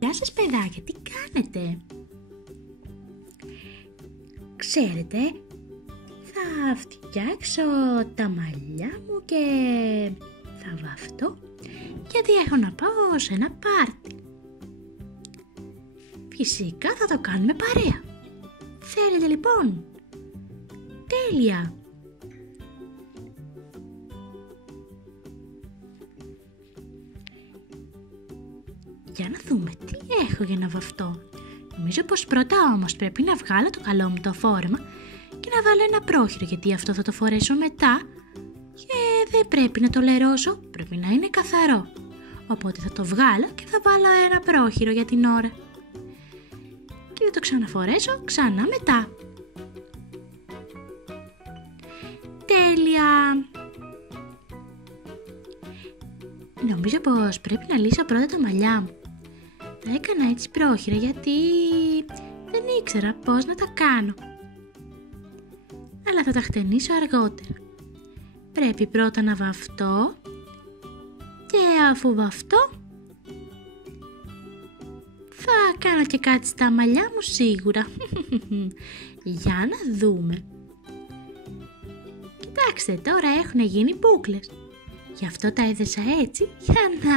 Γεια σας παιδάκια, τι κάνετε? Ξέρετε, θα φτιάξω τα μαλλιά μου και θα βαφτώ, γιατί έχω να πάω σε ένα πάρτι. Φυσικά θα το κάνουμε παρέα. Θέλετε λοιπόν? Τέλεια! Για να δούμε τι έχω για να βαφτώ. Νομίζω πως πρώτα όμως πρέπει να βγάλω το καλό μου το φόρεμα και να βάλω ένα πρόχειρο, γιατί αυτό θα το φορέσω μετά και δεν πρέπει να το λερώσω, πρέπει να είναι καθαρό. Οπότε θα το βγάλω και θα βάλω ένα πρόχειρο για την ώρα. Και θα το ξαναφορέσω ξανά μετά. Τέλεια! Νομίζω πως πρέπει να λύσω πρώτα τα μαλλιά μου. Τα έκανα έτσι πρόχειρα γιατί δεν ήξερα πώς να τα κάνω. Αλλά θα τα χτενίσω αργότερα. Πρέπει πρώτα να βαφτώ και αφού βαφτώ θα κάνω και κάτι στα μαλλιά μου σίγουρα. Για να δούμε. Κοιτάξτε, τώρα έχουν γίνει μπούκλες. Γι' αυτό τα έδεσα έτσι για να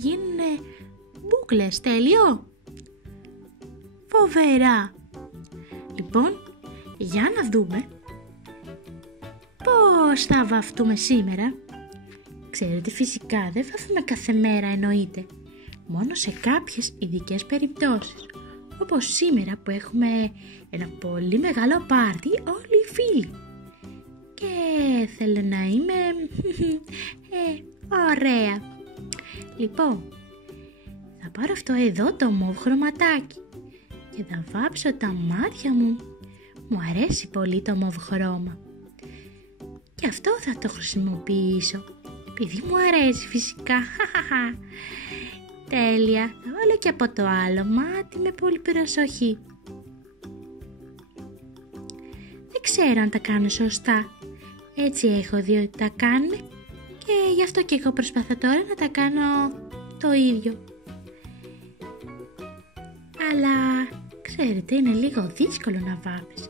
γίνουν μπούκλες. Τέλειο! Φοβερά! Λοιπόν, για να δούμε πώς θα βαφτούμε σήμερα. Ξέρετε, φυσικά δεν βαφούμε κάθε μέρα, εννοείται. Μόνο σε κάποιες ειδικές περιπτώσεις. Όπως σήμερα που έχουμε ένα πολύ μεγάλο πάρτι όλοι οι φίλοι. Και θέλω να είμαι ωραία. Λοιπόν, θα πάρω αυτό εδώ το μοβ χρωματάκι και θα βάψω τα μάτια μου. Μου αρέσει πολύ το μοβ χρώμα και αυτό θα το χρησιμοποιήσω επειδή μου αρέσει φυσικά. Τέλεια, θα βάλω και από το άλλο μάτι με πολύ προσοχή. Δεν ξέρω αν τα κάνω σωστά. Έτσι έχω δει ότι τα κάνουμε και γι' αυτό και εγώ προσπαθώ τώρα να τα κάνω το ίδιο. Αλλά ξέρετε, είναι λίγο δύσκολο να βάφεις.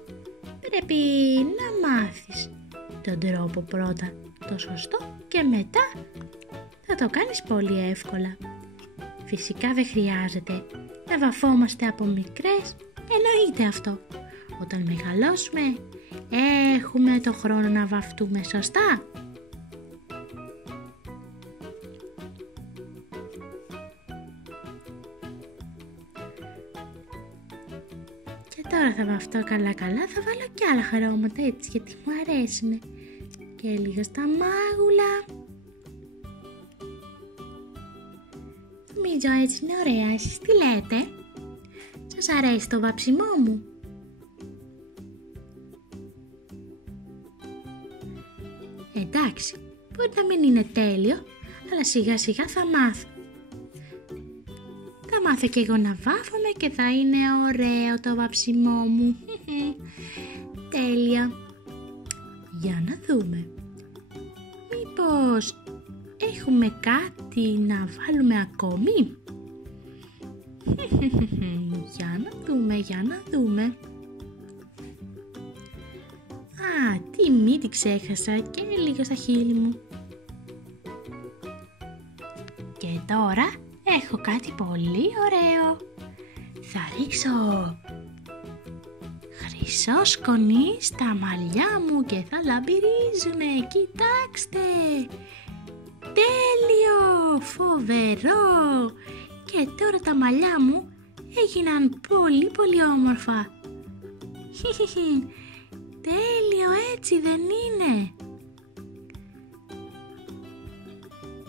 Πρέπει να μάθεις τον τρόπο πρώτα, το σωστό, και μετά θα το κάνεις πολύ εύκολα. Φυσικά δεν χρειάζεται να βαφόμαστε από μικρές, εννοείται αυτό. Όταν μεγαλώσουμε έχουμε το χρόνο να βαφτούμε σωστά. Και τώρα θα βαφτώ καλά, θα βάλω και άλλα χρώματα έτσι γιατί μου αρέσουν. Και λίγο στα μάγουλα. Νομίζω έτσι είναι ωραία, εσείς τι λέτε? Σας αρέσει το βάψιμό μου? Εντάξει, μπορεί να μην είναι τέλειο, αλλά σιγά σιγά θα μάθω. Θα μάθω και εγώ να βάφομαι και θα είναι ωραίο το βάψιμό μου. Τέλεια. Για να δούμε. Μήπως έχουμε κάτι να βάλουμε ακόμη? Για να δούμε. Α, τι μύτη ξέχασα και λίγο στα χείλη μου. Και τώρα έχω κάτι πολύ ωραίο. Θα ρίξω χρυσό σκονί στα μαλλιά μου και θα λαμπυρίζουνε. Κοιτάξτε! Τέλειο! Φοβερό! Και τώρα τα μαλλιά μου έγιναν πολύ όμορφα. Τέλειο, έτσι δεν είναι?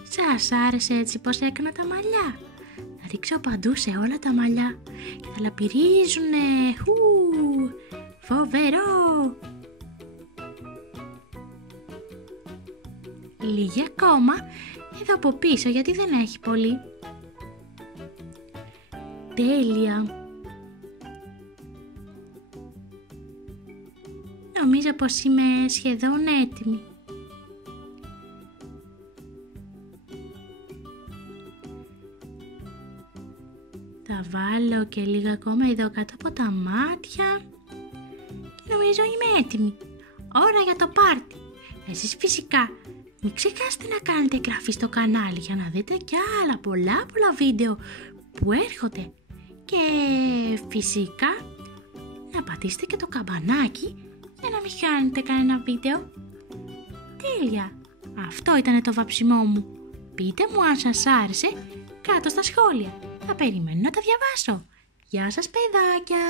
Σας άρεσε έτσι πως έκανα τα μαλλιά? Θα ρίξω παντού σε όλα τα μαλλιά και θα λαμπυρίζουνε. Φοβερό! Λίγη ακόμα εδώ από πίσω γιατί δεν έχει πολύ. Τέλεια! Νομίζω πως είμαι σχεδόν έτοιμη. Θα βάλω και λίγα ακόμα εδώ κάτω από τα μάτια. Νομίζω είμαι έτοιμη. Ώρα για το πάρτι. Εσείς φυσικά μην ξεχάσετε να κάνετε εγγραφή στο κανάλι για να δείτε κι άλλα πολλά βίντεο που έρχονται. Και φυσικά να πατήσετε και το καμπανάκι για να μην χάνετε κανένα βίντεο. Τέλεια! Αυτό ήταν το βάψιμό μου. Πείτε μου αν σας άρεσε κάτω στα σχόλια. Θα περιμένω να τα διαβάσω. Γεια σας παιδάκια!